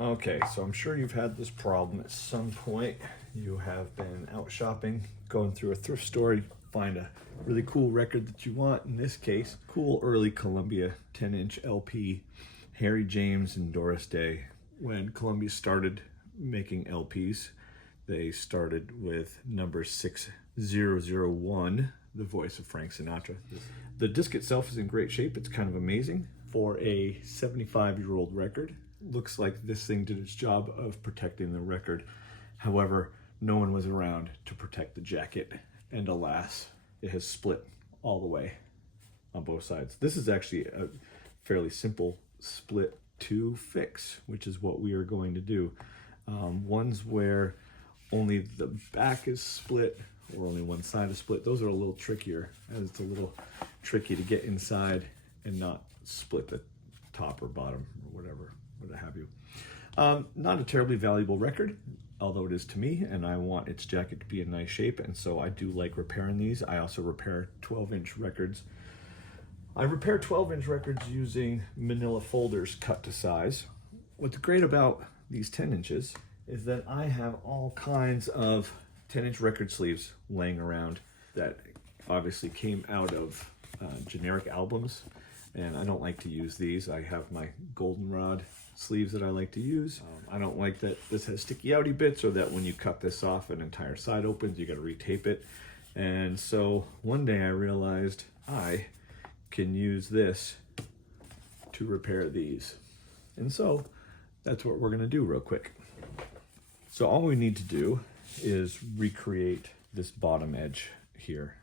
Okay, so I'm sure you've had this problem at some point. You have been out shopping, going through a thrift store, you find a really cool record that you want. In this case, cool early Columbia 10-inch LP, Harry James and Doris Day. When Columbia started making LPs, they started with number 6001, the voice of Frank Sinatra. The disc itself is in great shape. It's kind of amazing for a 75-year-old record. Looks like this thing did its job of protecting the record. However, no one was around to protect the jacket, and alas, it has split all the way on both sides. This is actually a fairly simple split to fix, which is what we are going to do. Ones where only the back is split or only one side is split, those are a little trickier, as it's a little tricky to get inside and not split the top or bottom or whatever, what have you. Not a terribly valuable record, although it is to me, and I want its jacket to be in nice shape, and so I do like repairing these. I also repair 12-inch records. I repair 12-inch records using manila folders cut to size. What's great about these 10 inches is that I have all kinds of 10-inch record sleeves laying around that obviously came out of generic albums, and I don't like to use these. I have my goldenrod sleeves that I like to use. I don't like that this has sticky outy bits, or that when you cut this off an entire side opens, you gotta retape it. And so one day I realized I can use this to repair these. And so that's what we're gonna do real quick. So all we need to do is recreate this bottom edge here.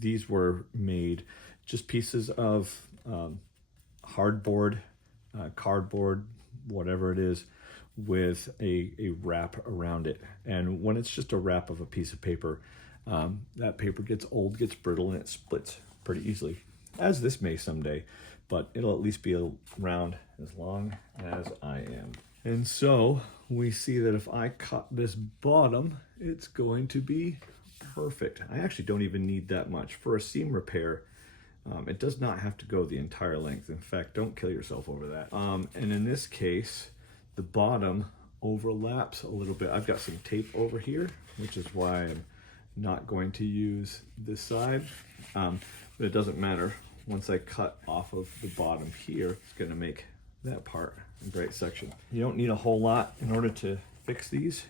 These were made just pieces of hardboard, cardboard, whatever it is, with a wrap around it. And when it's just a wrap of a piece of paper, that paper gets old, gets brittle, and it splits pretty easily, as this may someday, but it'll at least be around as long as I am. And so we see that if I cut this bottom, it's going to be perfect. I actually don't even need that much. For a seam repair, it does not have to go the entire length. In fact, don't kill yourself over that. And in this case, the bottom overlaps a little bit. I've got some tape over here, which is why I'm not going to use this side, but it doesn't matter. Once I cut off of the bottom here, it's gonna make that part a great section. You don't need a whole lot in order to fix these.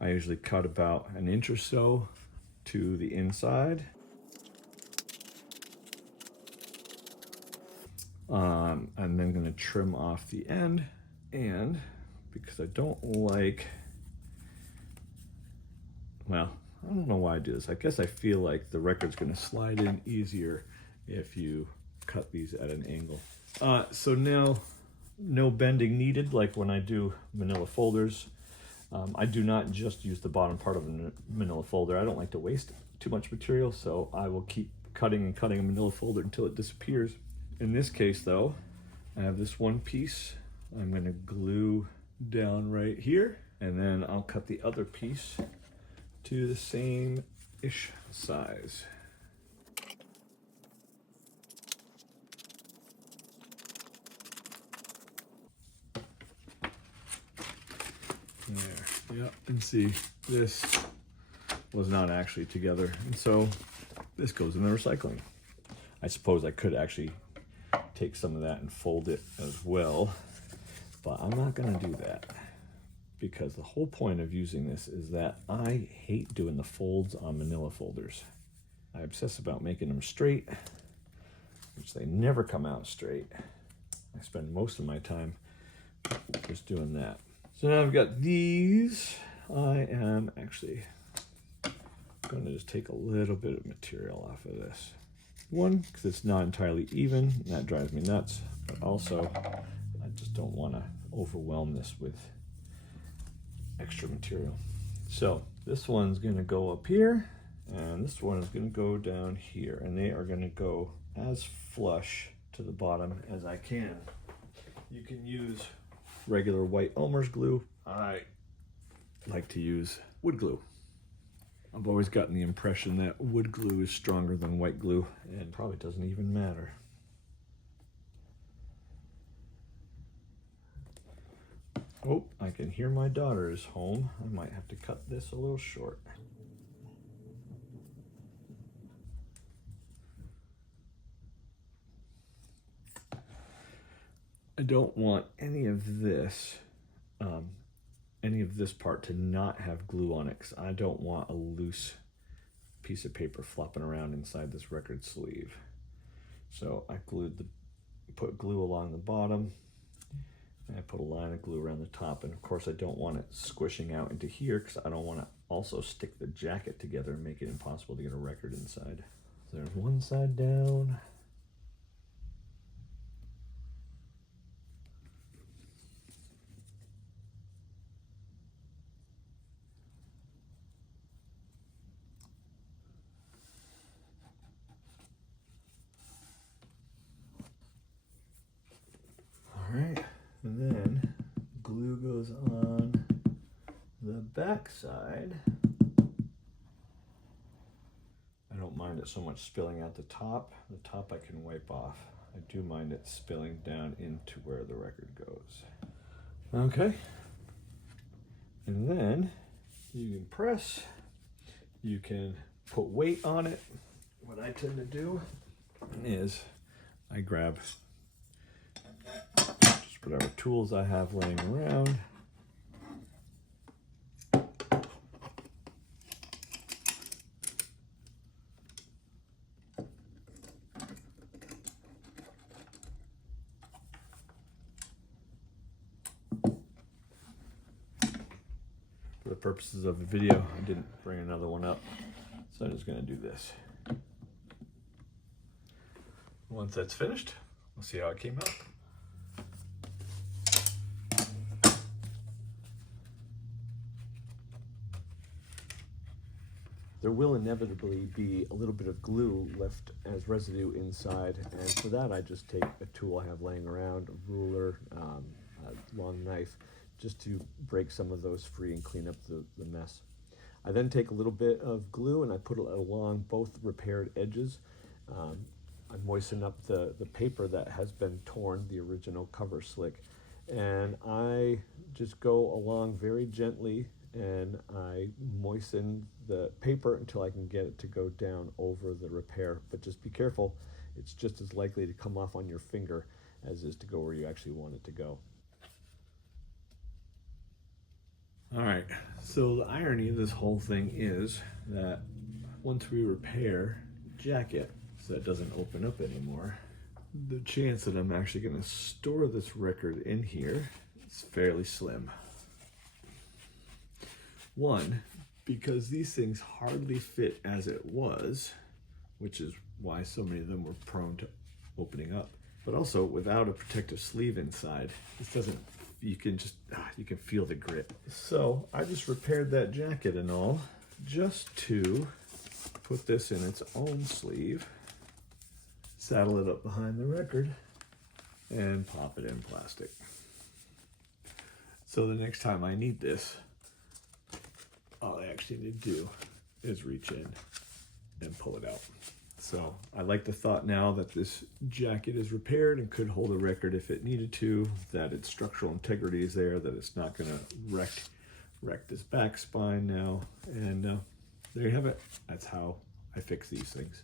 I usually cut about an inch or so to the inside. And then gonna trim off the end, and because I don't like, well, I don't know why I do this. I guess I feel like the record's gonna slide in easier if you cut these at an angle. So now, no bending needed like when I do manila folders. I do not just use the bottom part of a manila folder. I don't like to waste too much material, so I will keep cutting and cutting a manila folder until it disappears. In this case though, I have this one piece I'm gonna glue down right here, and then I'll cut the other piece to the same-ish size. There, yeah, and see, this was not actually together, and so this goes in the recycling. I suppose I could actually take some of that and fold it as well, but I'm not gonna do that, because the whole point of using this is that I hate doing the folds on manila folders. I obsess about making them straight, which they never come out straight. I spend most of my time just doing that. So now I've got these. I am actually going to just take a little bit of material off of this. One, because it's not entirely even, and that drives me nuts, but also I just don't want to overwhelm this with extra material. So this one's going to go up here, and this one is going to go down here, and they are going to go as flush to the bottom as I can. You can use regular white Elmer's glue. I like to use wood glue. I've always gotten the impression that wood glue is stronger than white glue, and probably doesn't even matter. Oh, I can hear my daughter is home. I might have to cut this a little short. I don't want any of this part to not have glue on it, because I don't want a loose piece of paper flopping around inside this record sleeve. So I put glue along the bottom, and I put a line of glue around the top, and of course I don't want it squishing out into here, because I don't want to also stick the jacket together and make it impossible to get a record inside. So there's one side down. Alright, and then glue goes on the back side. I don't mind it so much spilling out the top. The top I can wipe off. I do mind it spilling down into where the record goes. Okay, and then you can press, you can put weight on it. What I tend to do is I grab just whatever tools I have laying around. For the purposes of the video, I didn't bring another one up, so I'm just going to do this. Once that's finished, we'll see how it came out. There will inevitably be a little bit of glue left as residue inside, and for that I just take a tool I have laying around, a ruler, a long knife, just to break some of those free and clean up the mess. I then take a little bit of glue and I put it along both repaired edges. I moisten up the paper that has been torn, the original cover slick, and I just go along very gently and I moisten the paper until I can get it to go down over the repair. But just be careful, it's just as likely to come off on your finger as is to go where you actually want it to go. All right, so the irony of this whole thing is that once we repair the jacket so that it doesn't open up anymore, the chance that I'm actually going to store this record in here is fairly slim. One, because these things hardly fit as it was, which is why so many of them were prone to opening up. But also, without a protective sleeve inside, this doesn't, you can feel the grit. So I just repaired that jacket and all, just to put this in its own sleeve, saddle it up behind the record, and pop it in plastic. So the next time I need this, all I actually need to do is reach in and pull it out. So I like the thought now that this jacket is repaired and could hold a record if it needed to, that its structural integrity is there, that it's not going to wreck this back spine now. And there you have it. That's how I fix these things.